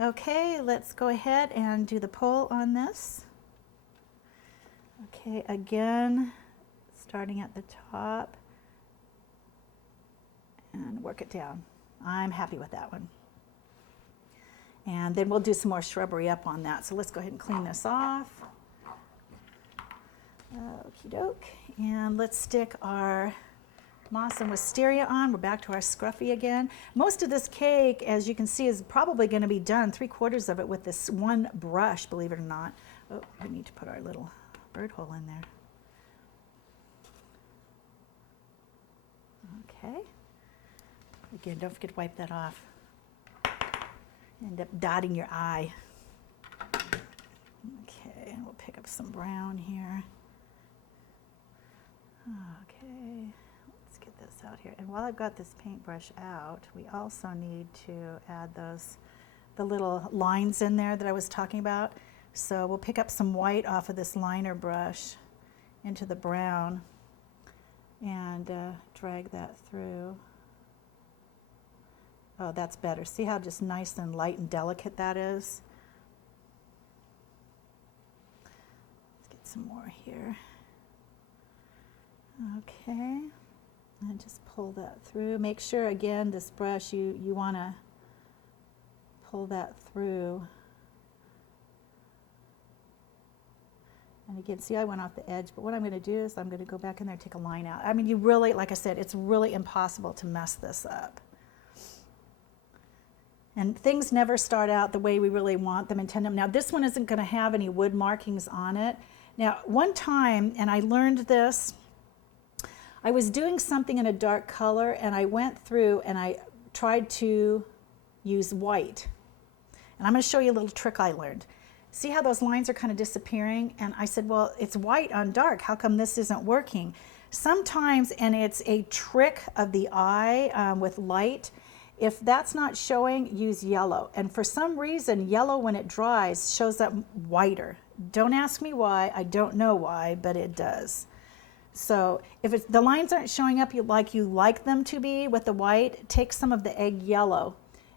Okay, let's go ahead and do the pull on this. Okay, again, starting at the top and work it down. I'm happy with that one. And then we'll do some more shrubbery up on that. So let's go ahead and clean this off. Okie doke. And let's stick our moss and wisteria on. We're back to our scruffy again. Most of this cake, as you can see, is probably going to be done, 3/4 of it with this one brush, believe it or not. Oh, we need to put our little bird hole in there. Okay. Again, don't forget to wipe that off. End up dotting your eye. Okay, and we'll pick up some brown here. Okay, let's get this out here. And while I've got this paintbrush out, we also need to add the little lines in there that I was talking about. So we'll pick up some white off of this liner brush into the brown and drag that through. Oh, that's better. See how just nice and light and delicate that is? Let's get some more here. Okay, and just pull that through. Make sure, again, this brush, you want to pull that through. And again, see, I went off the edge, but what I'm going to do is I'm going to go back in there and take a line out. I mean, you really, like I said, it's really impossible to mess this up. And things never start out the way we really want them, intend them. Now, this one isn't going to have any wood markings on it. Now, one time, and I learned this, I was doing something in a dark color, and I went through and I tried to use white. And I'm going to show you a little trick I learned. See how those lines are kind of disappearing? And I said, well, it's white on dark. How come this isn't working? Sometimes, and it's a trick of the eye with light, if that's not showing, use yellow. And for some reason, yellow, when it dries, shows up whiter. Don't ask me why. I don't know why, but it does. So if the lines aren't showing up like you like them to be with the white, take some of the egg yellow.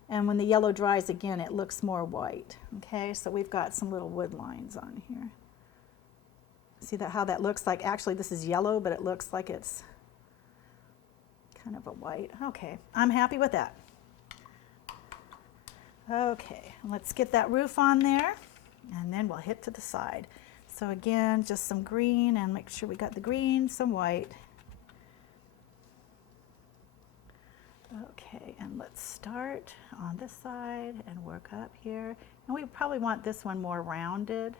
And when the yellow dries again, it looks more white. Okay, so we've got some little wood lines on here. See how that looks like? Actually, this is yellow, but it looks like it's kind of a white. Okay, I'm happy with that. Okay, let's get that roof on there, and then we'll hit to the side. So again, just some green, and make sure we got the green, some white. Okay, and let's start on this side and work up here. And we probably want this one more rounded.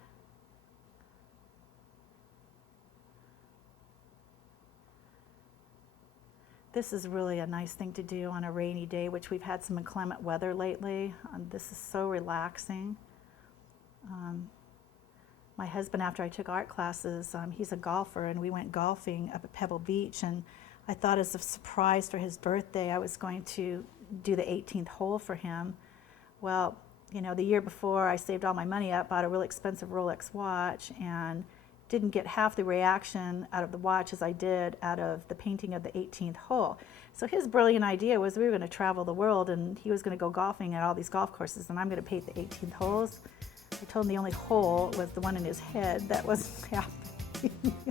This is really a nice thing to do on a rainy day, which we've had some inclement weather lately. This is so relaxing. My husband, after I took art classes, he's a golfer, and we went golfing up at Pebble Beach, and I thought as a surprise for his birthday, I was going to do the 18th hole for him. Well, you know, the year before, I saved all my money up, bought a really expensive Rolex watch, and didn't get half the reaction out of the watch as I did out of the painting of the 18th hole. So his brilliant idea was we were going to travel the world, and he was going to go golfing at all these golf courses, and I'm going to paint the 18th holes. I told him the only hole was the one in his head. That wasn't happening.